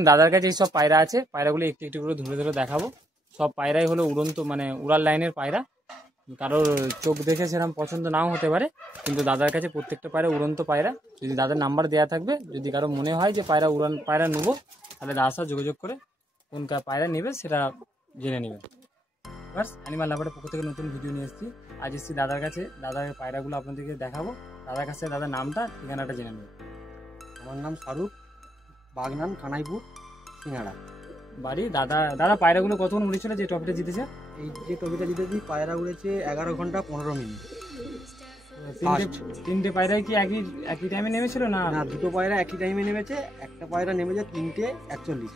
দেখুন দাদার কাছে এই সব পায়রা আছে, পায়রাগুলো একটু একটু করে ধরে ধরে দেখাবো। সব পায়রাই হলো উড়ন্ত মানে উড়ার লাইনের পায়রা। কারোর চোখ দেখে সেরকম পছন্দ নাও হতে পারে, কিন্তু দাদার কাছে প্রত্যেকটা পায়রা উড়ন্ত পায়রা। যদি দাদার নাম্বার দেওয়া থাকবে, যদি কারো মনে হয় যে উড়ান পায়রা নেবো, তাহলে দাদার সাথে যোগাযোগ করে কোন পায়রা নেবে সেটা জেনে নেবে। বাস অ্যানিমাল লাভারের পক্ষ থেকে নতুন ভিডিও নিয়ে এসেছি। আজ এসেছি দাদার কাছে, দাদার পায়রাগুলো আপনাদেরকে দেখাবো। দাদার কাছে দাদার নামটা ঠিকানাটা জেনে নেবে। আমার নাম শাহরুখ, বাগনান কানাইপুর সিঙ্গাড়া বাড়ি। দাদা পায়রাগুলো কতক্ষণ উড়েছিল যে ট্রফিটা জিতেছে? এই যে টপিটা জিতেছি পায়রা উড়েছে 11 ঘন্টা 15 মিনিট। তিনটে পায়রাই কি একই টাইমে নেমেছিল না? না, দুটো পায়রা একই টাইমে নেমেছে, একটা পায়রা নেমেছে 3:41।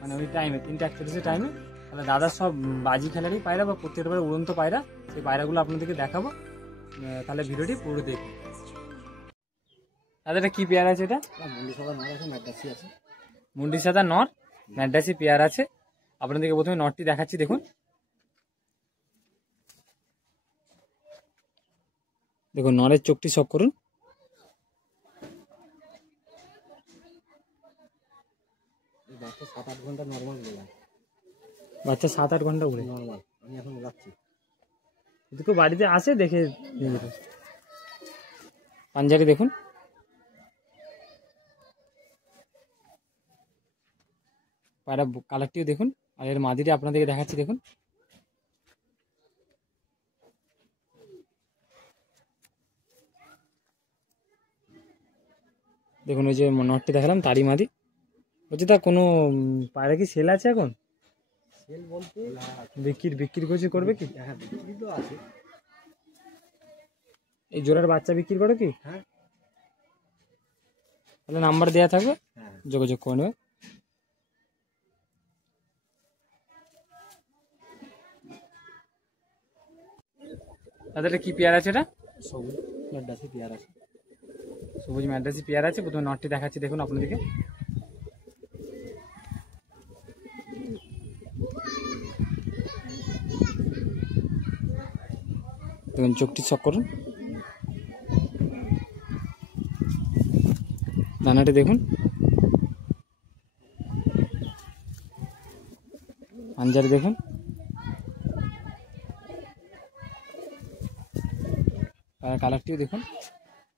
মানে ওই টাইমে 3:41 টাইমে। তাহলে দাদার সব বাজি খেলারই পায়রা বা প্রত্যেকটা পায়রা উড়ন্ত পায়রা, সেই পায়রাগুলো আপনাদেরকে দেখাবো। তাহলে ভিডিওটি পুরো দেখুন। দাদা এটা কি পেয়ার আছে? এটা মুন্ডি সাদা নর আছে, ম্যাড্রাসি আছে। মুন্ডি সাদা নর, ম্যাড্রাসি পেয়ার আছে। আপনাদেরকে প্রথমে নরটি দেখাচ্ছি, দেখুন। দেখুন নরের চোখটি শক করুন। বাচ্চা 7-8 ঘন্টা নর্মাল উড়ে। বাচ্চা 7-8 ঘন্টা উড়ে নর্মাল, আমি এখন উড়াচ্ছি। যদি কেউ বাড়িতে আসে দেখে নিয়ে যেতে। পাঞ্জারি দেখুন। পায়রা কালারটিও দেখুন, আর এর মাদিটা আপনাদেরকে দেখাচ্ছি, দেখুন। দেখুন ওই যে নটটি দেখালাম তারই মাদি। বলছি তা কোনো পায়রা কি সেল আছে এখন? সেল বলতে বিক্রি করবে কি? হ্যাঁ, বিক্রি তো আছে। এই জোড়ার বাচ্চা বিক্রি করে কি? হ্যাঁ। তাহলে নাম্বার দেওয়া থাকবে, হ্যাঁ, যোগাযোগ করে নেবে। তাদের কি পেয়ার আছে? এটা সবুজ ম্যাড্রাসি পেয়ার আছে। সবুজ ম্যাড্রাসি পেয়ার আছে। প্রথমে নটটি দেখাচ্ছি, দেখুন আপনাদেরকে। দেখুন চোখটি চক করুন, দানাটি দেখুন, পাঞ্জারি দেখুন, কালারটিও দেখুন,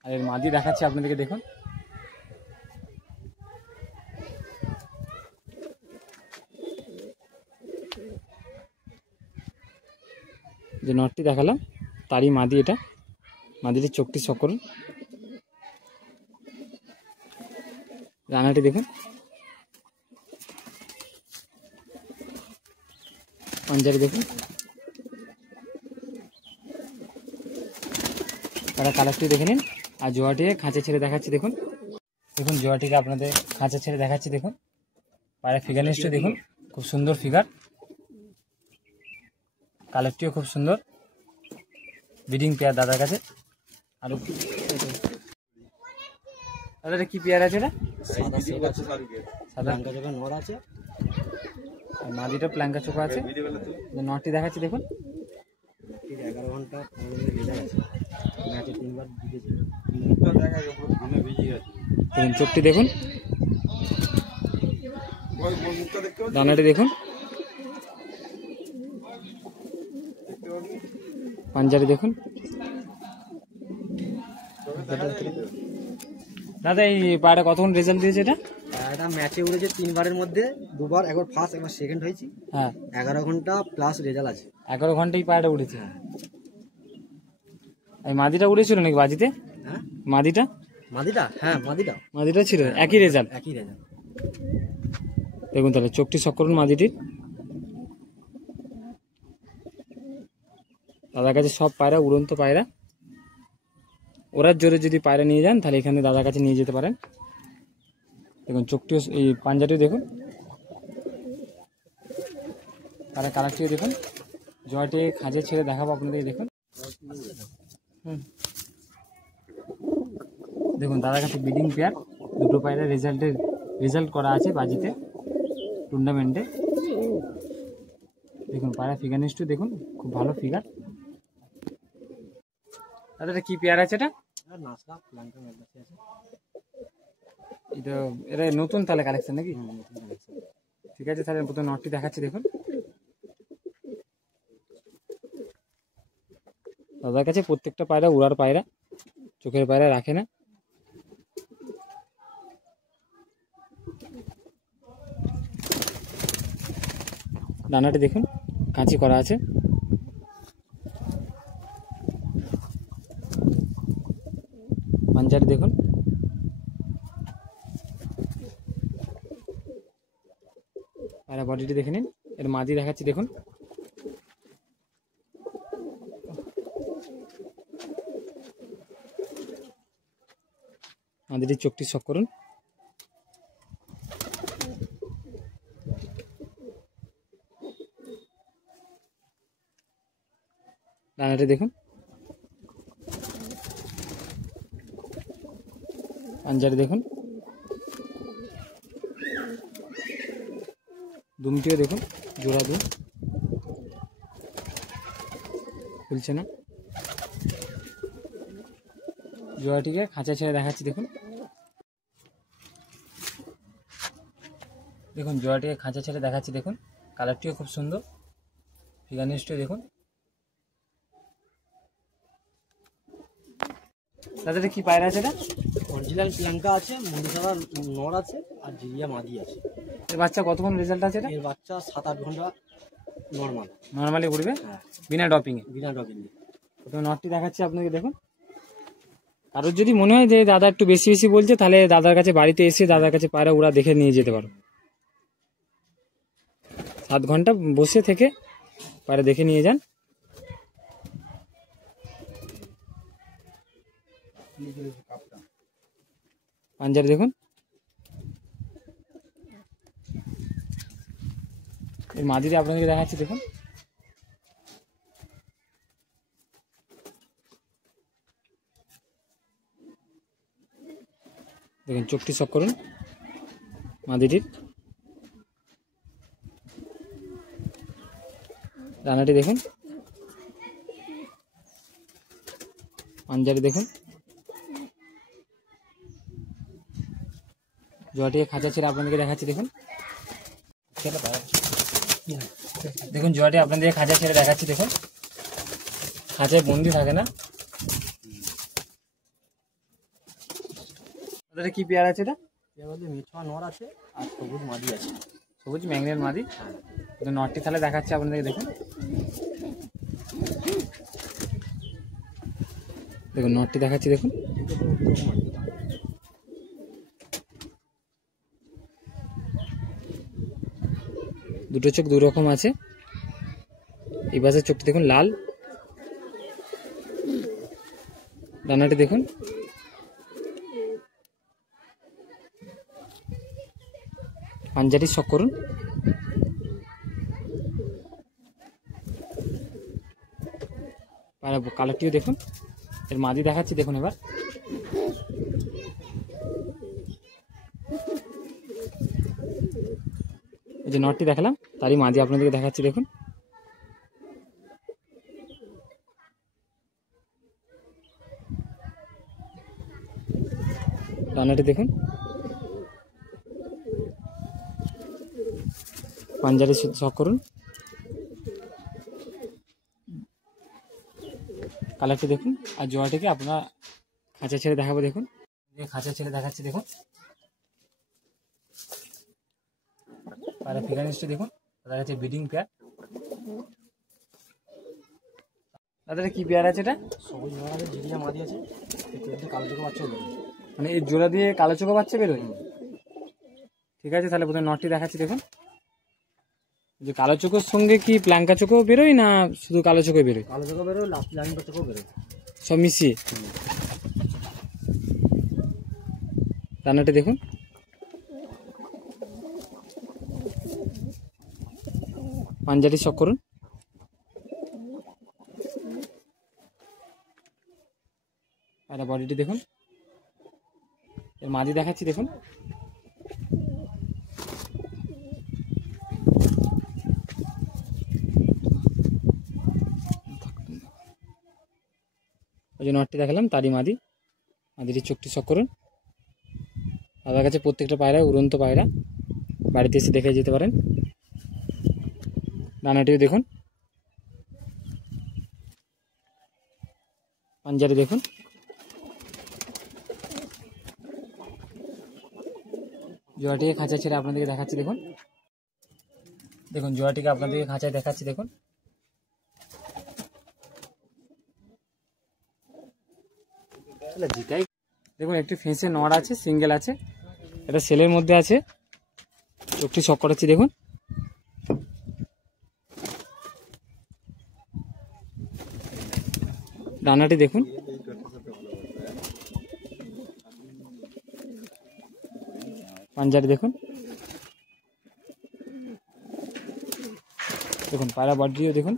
আর এর মাদি দেখাচ্ছি আপনাদেরকে, দেখুন। যে নটটি দেখালাম তারই মাদি এটা। মাদিটির চোখটি শক করুন, রানাটি দেখুন, পাঞ্জারি দেখুন, তারা কালারটি দেখে নিন। আর জোয়াটিকে খাঁচা ছেড়ে দেখাচ্ছি, দেখুন। দেখুন জোয়াটিকে আপনাদের খাঁচা ছেড়ে দেখাচ্ছি, দেখুন। পায়রা ফিগার নিশ্চয় দেখুন, খুব সুন্দর ফিগার, কালারটিও খুব সুন্দর। ব্রিডিং পেয়ার দাদার কাছে। আর দাদা কি পেয়ার আছে? এটা সাদা সেট আছে, সাদা নর আছে, মাদিটা প্ল্যাঙ্কা চোখা আছে। নটটি দেখাচ্ছি, দেখুন। 11 ঘন্টা 15 মিনিট রেজাল্ট আছে। ম্যাচে 3বার জিতেছে। দেখুন চোখটি দেখুন, দানাটি দেখুন, পাঞ্জারি দেখুন। দাদা এই পায়রা কতক্ষণ রেজাল্ট দিয়েছে? এটা ম্যাচে উড়েছে 3বারের মধ্যে 2বার, একবার ফার্স্ট একবার সেকেন্ড হয়েছি। হ্যাঁ, 11 ঘন্টা প্লাস রেজাল্ট আছে। 11 ঘন্টায় পায়রাটা উঠেছে। এই মাদিটা উড়েছিল নাকি বাজিতে? হ্যাঁ, মাদিটা হ্যাঁ মাদিটা ছিল একই রেজাল্ট। দেখুন তাহলে চোখটি শক করুন মাদিটির। দাদার কাছে সব পায়রা উড়ন্ত পায়রা। ওরার জোরে যদি পায়রা নিয়ে যান তাহলে এখানে দাদার কাছে নিয়ে যেতে পারেন। দেখুন চোখটিও, এই পাঞ্জাটিও দেখুন, তারা কালারটিও দেখুন। জয়টি খাঁজে ছেড়ে দেখাবো আপনাদের, দেখুন। দেখুন দাদার কাছে ব্রিডিং পেয়ার দুটো পায়রা রেজাল্ট করা আছে বাজিতে, টুর্নামেন্টে। দেখুন পায়রা ফিগার নিশ্চয় দেখুন, খুব ভালো ফিগার। দাদা কি পেয়ার আছে? এটা এটা এটা নতুন তাহলে কালেকশন নাকি? নতুন কালেকশন। ঠিক আছে, তাহলে প্রথমে নটটি দেখাচ্ছি দেখুন। দাদার কাছে প্রত্যেকটা পায়রা উড়ার পায়রা, চোখের পায়রা রাখে না। ডানাটি দেখুন কাঁচি করা আছে। পাঞ্জাটি দেখুন, পায়রা বডিটি দেখে নিন। এর মাদি দেখাচ্ছি দেখুন। মাদিটির চোখটি শক করুন। ডানাটি দেখুন, পাঞ্জাটি দেখুন, দুমটিও দেখুন, জোড়া দুম, খুলছে না। জোড়াটিকে খাঁচা ছেড়ে দেখাচ্ছি দেখুন। দেখুন জোড়াটিকে খাঁচা ছেড়ে দেখাচ্ছি দেখুন। কালারটিও খুব সুন্দর, ফিগারনিস্টটিও দেখুন। দাদা কি পায়রা আছে এটা? অরিজিনাল প্রিয়াঙ্কা আছে, মনীষারা নর আছে, আর জিরিয়া মাদি আছে। এর বাচ্চা কতক্ষণ রেজাল্ট আছে এটা? এর বাচ্চা 7-8 ঘন্টা নর্মাল, নর্মালি উড়বে হ্যাঁ, বিনা ডপিংয়ে। বিনা ডকিং। প্রথমে নটটি দেখাচ্ছি আপনাকে দেখুন। কারোর যদি মনে হয় যে দাদা একটু বেশি বেশি বলছে, তাহলে দাদার কাছে বাড়িতে এসে দাদার কাছে পায়রা ওরা দেখে নিয়ে যেতে পারো। 7 ঘন্টা বসে থেকে পায়রা দেখে নিয়ে যান। পাঞ্জাবি দেখুন, এর মাদিরে আপনাদেরকে দেখাচ্ছি দেখুন। দেখুন চোখটি শক করুন মাদিটির। রানাটি দেখুন, পাঞ্জাবি দেখুন। জোয়াটিকে খাঁচা ছেড়ে আপনাদেরকে দেখাচ্ছি দেখুন। দেখুন জোয়াটি আপনাদেরকে খাঁচা ছেড়ে দেখাচ্ছি দেখুন। খাঁচায় বন্দি থাকে না। দাদা কি পেয়ার আছে এটা? এর মধ্যে মেছোয়া নর আছে আর সবুজ মাদি আছে। সবুজ ম্যাংনের মাদি। নটটি তাহলে দেখাচ্ছি আপনাদেরকে দেখুন। দেখুন নটটি দেখাচ্ছি দেখুন। দুটো চোখ দু রকম আছে। এই পাশের চোখটি দেখুন লাল। ডানাটি দেখুন, পাঞ্জাটি শক করুন। কালারটিও দেখুন। এর মাদি দেখাচ্ছি দেখুন। এবার এই যে নটটি দেখালাম, তারই মাদি আপনাদেরকে দেখাচ্ছি দেখুন। ডানাটি দেখুন, পাঞ্জাটি শক করুন। কালারটি দেখুন। আর জোড়াটিকে আপনারা খাঁচা ছেড়ে দেখাবো দেখুন। খাঁচা ছেড়ে দেখাচ্ছি দেখুন। আর ফিগারনিস্টটি দেখুন। তাদের কাছে ব্রিডিং পেয়ার। তাদের কি পেয়ার আছে এটা? সবুজ নর আছে, জিরিয়া মাদি আছে, কালো চোখে বাচ্চা বেরোয়। মানে এই জোড়া দিয়ে কালো চোখা বাচ্চা বেরোয়। ঠিক আছে, তাহলে প্রথমে নটটি দেখাচ্ছি দেখুন। যে কালো চোখের সঙ্গে কি প্লাঙ্কা চোখও বেরোয় না শুধু কালো চোখে বেরোয়? কালো চোখে বেরোয়, লাইন চোখেও বেরোয়, সব মিশিয়ে। রান্নাটি দেখুন। পাঞ্জাটি শক করুন। আর বডিটি দেখুন। এর মাদি দেখাচ্ছি দেখুন। ওই যে নটটি দেখালাম তারই মাদি। মাদিটির চোখটি শক করুন। দাদার কাছে প্রত্যেকটা পায়রা উড়ন্ত পায়রা, বাড়িতে এসে দেখে যেতে পারেন। ডানাটিও দেখুন, পাঞ্জারি দেখুন। জোড়াটিকে খাঁচা ছেড়ে আপনাদেরকে দেখাচ্ছি, দেখুন দেখুন জোড়াটিকে আপনাদেরকে খাঁচায় দেখাচ্ছি, দেখুন জিতাই দেখুন একটি ফেঁসে নড় আছে, সিঙ্গেল আছে, এটা সেলের মধ্যে আছে। চোখটি শক করাচ্ছি, দেখুন ডানাটি দেখুন, পাঞ্জারি দেখুন, দেখুন পায়রা বডিও দেখুন।